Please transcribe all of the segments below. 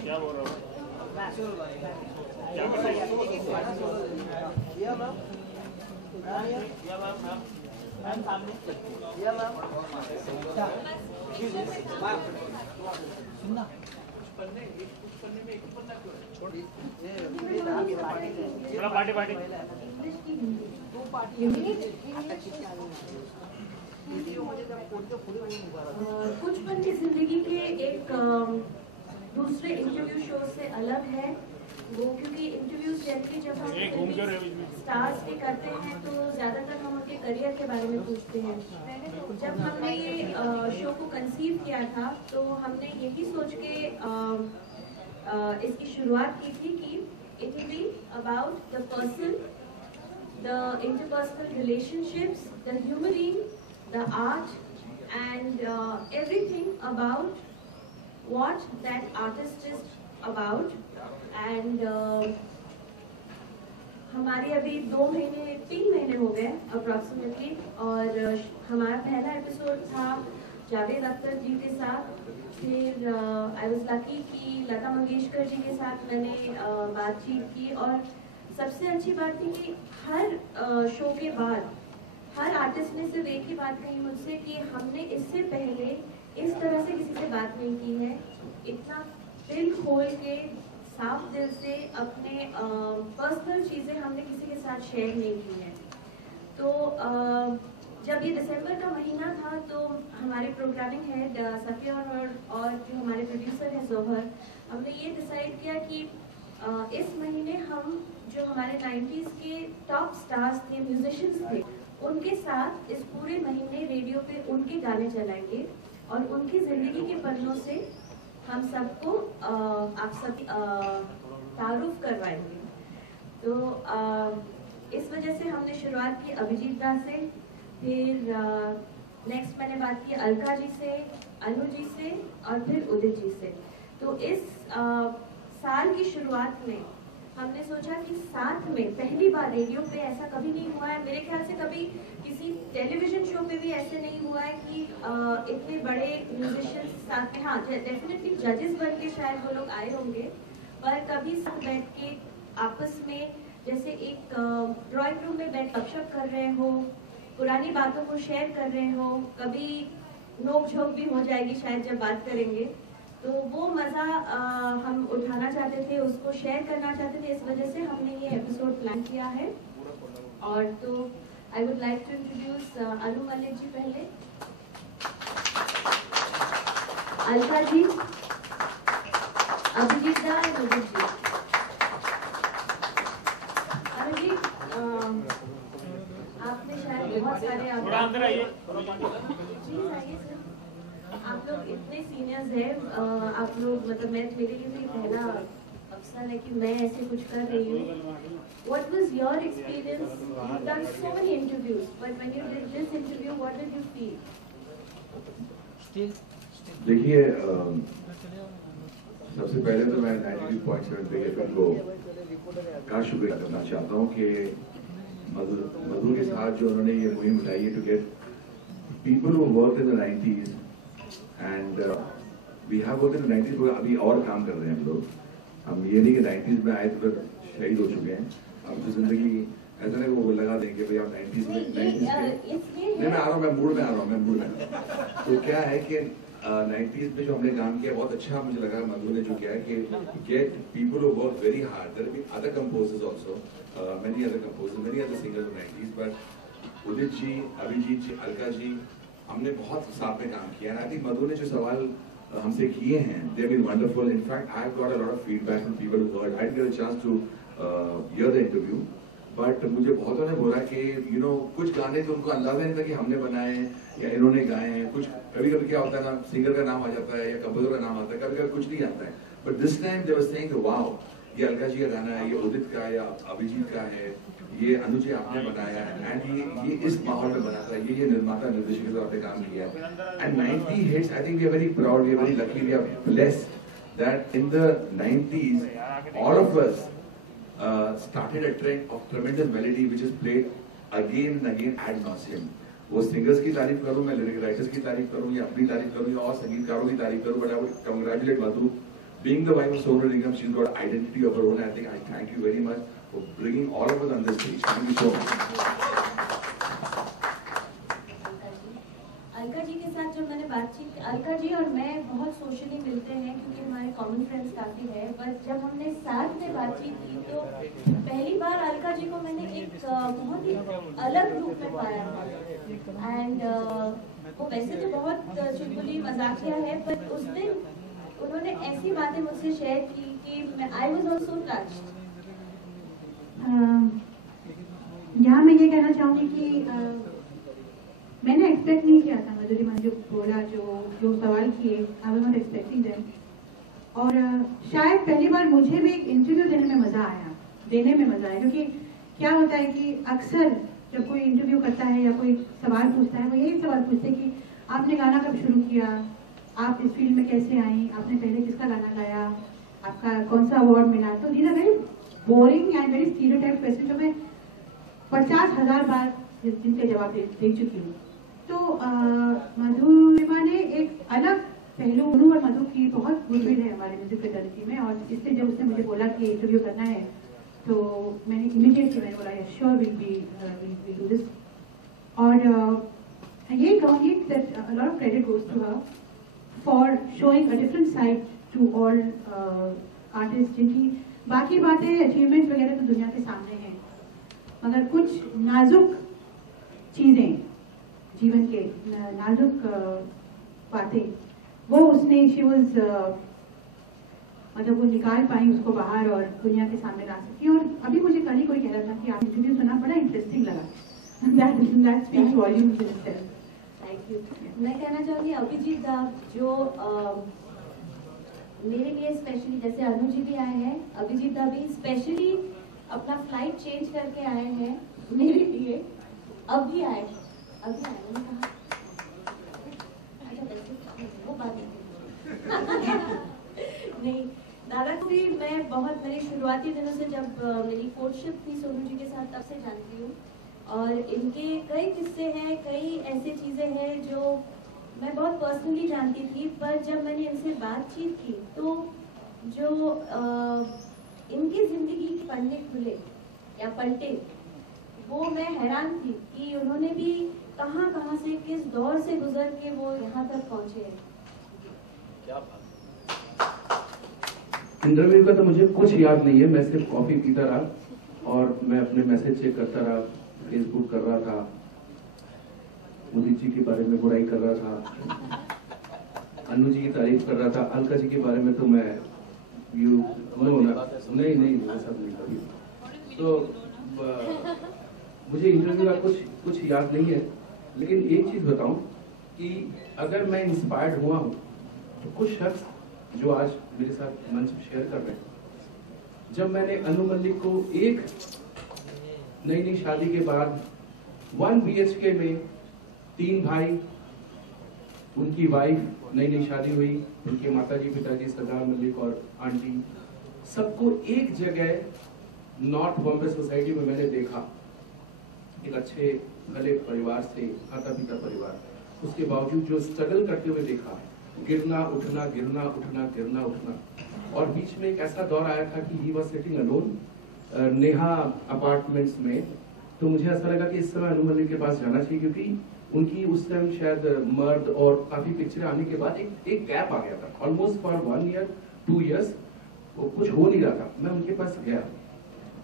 क्या बोल रहा हूँ? क्या पार्टी पार्टी कुछ पल की जिंदगी के एक दूसरे इंटरव्यू शो से अलग है वो, क्योंकि इंटरव्यूज जनरली जब हम स्टार्स के करते हैं तो ज्यादातर हम उनके करियर के बारे में पूछते हैं। जब हमने ये शो को कंसीव किया था तो हमने यही सोच के इसकी शुरुआत की थी कि it will be about the person, the interpersonal relationships, the humouring, the art, and everything about what that artist is about. And हमारे अभी 3 महीने हो गए अप्रॉक्सीमेटली, और हमारा पहला एपिसोड था जावेद अख्तर जी के साथ। फिर आई वाज लकी कि लता मंगेशकर जी के साथ मैंने बातचीत की, और सबसे अच्छी बात थी कि हर शो के बाद हर आर्टिस्ट ने सिर्फ एक ही बात कही मुझसे कि हमने इससे पहले इस तरह से किसी से बात नहीं की है, इतना दिल खोल के साफ दिल से अपने पर्सनल चीज़ें हमने किसी के साथ शेयर नहीं की है। तो जब ये दिसंबर का महीना था तो हमारे प्रोग्रामिंग हेड सफिया और जो हमारे प्रोड्यूसर हैं जोहर, हमने ये डिसाइड किया कि इस महीने हम जो हमारे 90s के टॉप स्टार्स थे, म्यूजिशियंस थे, उनके साथ इस पूरे महीने रेडियो पे उनके गाने चलाएंगे और उनकी जिंदगी के पन्नों से हम सबको आप सब तारुफ करवाएंगे। तो इस वजह से हमने शुरुआत की अभिजीत दा से, फिर नेक्स्ट मैंने बात की अलका जी से, अनु जी से, और फिर उदित जी से। तो इस साल की शुरुआत में हमने सोचा कि साथ में पहली बार रेडियो पे ऐसा कभी नहीं हुआ है, मेरे ख्याल से कभी किसी टेलीविजन शो पे भी ऐसे नहीं हुआ है कि इतने बड़े म्यूजिशियंस साथ में, हाँ डेफिनेटली जजेस बन के शायद वो लोग आए होंगे, पर कभी साथ बैठ के आपस में जैसे एक ड्राइंग रूम में बैठ गपशप कर रहे हो, पुरानी बातों को शेयर कर रहे हो, कभी नोक झोंक भी हो जाएगी शायद जब बात करेंगे, तो वो मज़ा हम उठाना चाहते थे, उसको शेयर करना चाहते थे। इस वजह से हमने ये एपिसोड प्लान किया है। और तो I would like to introduce Anu Malik ji पहले, अलका जी, अभिजीत दा, मुजीब जी। अनु जी, आपने शायद बहुत सारे आप लोग इतने सीनियर्स हैं, आप लोग मतलब मेरे लिए भी पहला अवसर है कि मैं ऐसे कुछ कर रही हूँ। What was your experience? You've done so many interviews, but when you did this interview, what did you feel? देखिए, सबसे पहले तो मैं 92.7 पे FM को का शुक्रिया करना चाहता हूँ कि मधु के साथ जो उन्होंने ये मुहिम उठाई है to get people who work in the 90s and we have work in the 90s। अभी और काम कर रहे हैं हम लोग। हम ये नहीं कि 90s में आए तो फिर शहीद हो चुके हैं। अब तो जिंदगी ऐसा नहीं वो लगा देंगे भाई आप 90s में नहीं, मैं आ रहा हूँ, मैं मूड में आ रहा हूँ। तो क्या है कि 90s में जो हमने काम किया बहुत अच्छा मुझे लगा मधु ने जो किया है कि get people who work very hard. There be other composers also, many other composers, many other singers of 90s, but Udit ji, Abhijeet ji, Alka ji, हमने बहुत साथ में काम किया। आई थिंक मधु ने जो सवाल हमसे किए हैं they have been wonderful. In fact I have got a lot of feedback from people who heard. I didn't get a chance to hear the interview, but मुझे बहुतों ने बोला कि यू नो कुछ गाने तो उनको अंदाजा नहीं था कि हमने बनाए हैं या इन्होंने गाए हैं। कुछ कभी कभी क्या होता है ना, सिंगर का नाम आ जाता है या कंपोजर का नाम आता है, कभी कभी कुछ नहीं आता है। But this time they were saying wow ये अलका जी का गाना है, ये उदित का है या अभिजीत का है, ये अनु जी आपने बनाया है, एंड ये इस माहौल में बना था, ये निर्माता निर्देशक के तौर पे काम किया है। And 90 hits, I think we are very proud, we are very lucky, we are blessed that in the 90s all of us started a trend of tremendous melody which is played again and again ad nauseum. वो singers की तारीफ करूं, मैं lyric writers की तारीफ करूं या अपनी तारीफ करूं या और संगीतकारों की तारीफ करूं, but I would congratulate Madhu. Being the wife of Sonu Nigam, she's got an identity of her own. I think I thank you very much for bringing all of us on this stage. Thank you so much. Alka ji के साथ जब मैंने बातचीत, अलका जी और मैं बहुत socially मिलते हैं क्योंकि हमारे कॉमन फ्रेंड्स काफ़ी हैं, बट जब हमने साथ में बातचीत की तो पहली बार अलका जी को मैंने एक बहुत ही अलग रूप में पाया था. एंड वो वैसे तो बहुत चुलबुली मजाकिया है, बट उस दिन उन्होंने ऐसी बातें मुझसे शेयर की कि आई वाज आल्सो टच्ड. यहाँ मैं ये कहना चाहूँगी कि मैंने एक्सपेक्ट नहीं किया था मधुरिमा जो बोला, जो सवाल किए, I was not expecting them. और शायद पहली बार मुझे भी एक इंटरव्यू देने में मज़ा आया, क्योंकि क्या होता है कि अक्सर जब कोई इंटरव्यू करता है या कोई सवाल पूछता है, वो यही सवाल पूछते हैं कि आपने गाना कब शुरू किया, आप इस फील्ड में कैसे आई, आपने पहले किसका गाना गाया, आपका कौन सा अवार्ड मिला. तो these are very boring and very stereotype question जो मैं 50,000 बार जिनके जवाब दे चुकी हूँ. तो मधुरिमा ने एक अलग पहलू, अनु और मधु की बहुत गुडविल है हमारे म्यूजिक फेडरेशन में, और इसलिए जब उसने मुझे बोला कि इंटरव्यू करना है तो मैंने इमीडिएटली मैंने बोला श्योर विल डू दिस. और ये कहूँगी that a lot of credit goes to her for showing a different side to all artist, जिनकी बाकी बातें अचीवमेंट वगैरह तो दुनिया के सामने हैं, मगर कुछ नाजुक चीज़ें, जीवन के नाजुक बातें, वो उसने शी वाज मतलब वो निकाल पाई उसको बाहर और दुनिया के सामने ला सकी. और अभी मुझे कल ही कोई कह रहा था कि आप इंटरव्यू सुना, बड़ा इंटरेस्टिंग लगा. That speaks volumes in itself. Thank you. मैं कहना चाहूँगी अभिजीत दा जो मेरे लिए स्पेशली, जैसे अनु जी भी आए हैं, अभिजीत दा भी स्पेशली अपना फ्लाइट चेंज करके आए हैं मेरे लिए. अभी आए मैंने कहा वो बात नहीं. दादा को भी मैं बहुत, मेरी शुरुआती दिनों से जब मेरी कोर्टशिप थी सोनू जी के साथ, तब से जानती हूँ, और इनके कई किस्से हैं, कई ऐसी चीज़ें हैं जो मैं बहुत पर्सनली जानती थी, पर जब मैंने इनसे बातचीत की तो जो इनकी ज़िंदगी के पन्ने खुले या पलटे, वो मैं हैरान थी कि उन्होंने भी कहाँ से, किस दौर से गुजर के वो यहाँ तक पहुँचे हैं. इंटरव्यू का तो मुझे कुछ याद नहीं है, मैं सिर्फ कॉफी पीता रहा और मैं अपने मैसेज चेक करता रहा, फेसबुक कर रहा था, मोदी जी के बारे में बुराई कर रहा था, अनु जी की तारीफ कर रहा था, अलका जी के बारे में तो मैं नहीं वो सब नहीं कभी. तो मुझे इंटरव्यू का कुछ याद नहीं है, लेकिन एक चीज बताऊं कि अगर मैं इंस्पायर्ड हुआ हूं तो कुछ शख्स जो आज मेरे साथ मंच शेयर कर रहे हैं, जब मैंने अनु मल्लिक को एक नई शादी के बाद 1 BHK में 3 भाई, उनकी वाइफ, नई शादी हुई, उनके माताजी पिताजी सरदार मल्लिक और आंटी, सबको एक जगह नॉर्थ बॉम्बे सोसाइटी में मैंने देखा, एक अच्छे भले परिवार से, माता पिता परिवार, उसके बावजूद जो स्ट्रगल करते हुए देखा, गिरना उठना गिरना उठना गिरना उठना. और बीच में एक ऐसा दौर आया था कि he was sitting alone Neha apartments में. तो मुझे ऐसा लगा कि इस समय अनु मल्लिक के पास जाना चाहिए, क्योंकि उनकी उस टाइम शायद मर्द और काफी पिक्चरें आने के बाद एक गैप आ गया था, ऑलमोस्ट फॉर 1 year 2 years वो कुछ हो नहीं रहा था. मैं उनके पास गया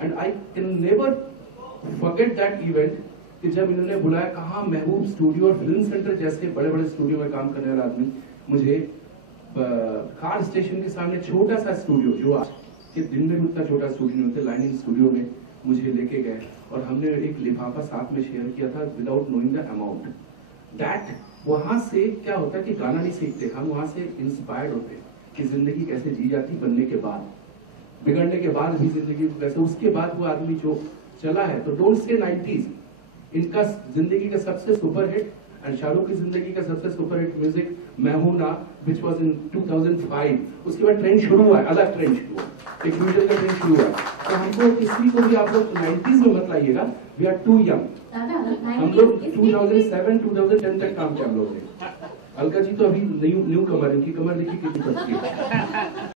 and I can never forget that event कि जब इन्होंने बुलाया, कहाँ महबूब स्टूडियो और फिल्म सेंटर जैसे बड़े स्टूडियो में काम करने वाला आदमी मुझे कार स्टेशन के सामने छोटा सा स्टूडियो, जो आज के दिन में उतना छोटा स्टूडियो होते, लाइनिंग स्टूडियो में मुझे लेके गए और हमने एक लिफाफा साथ में शेयर किया था without knowing the amount. That वहां से क्या होता है कि गाना नहीं सीखते हम, वहां से इंस्पायर्ड होते हैं कि जिंदगी कैसे जी जाती बनने के बाद. बिगड़ने के बाद भी जिंदगी वैसे, उसके बाद वो आदमी जो चला है, तो डोंट से 90s, इनका जिंदगी का सबसे सुपर हिट एंड शाहरुख की जिंदगी का सबसे सुपर हिट म्यूजिक मैं हूं ना, विच वॉज इन 2005। उसके बाद ट्रेंड शुरू हुआ है, अलग ट्रेंड शुरू हुआ, एक फ्यूजन का ट्रेंड शुरू हुआ है। तो हमको किसी को भी आप लोग 90s में मत लाइएगा, वी आर टू यंग। हम लोग 2007 2010 तक काम किया हम लोग ने। अलका जी तो अभी न्यू कमर, इनकी कमर देखिए कितनी पतली है।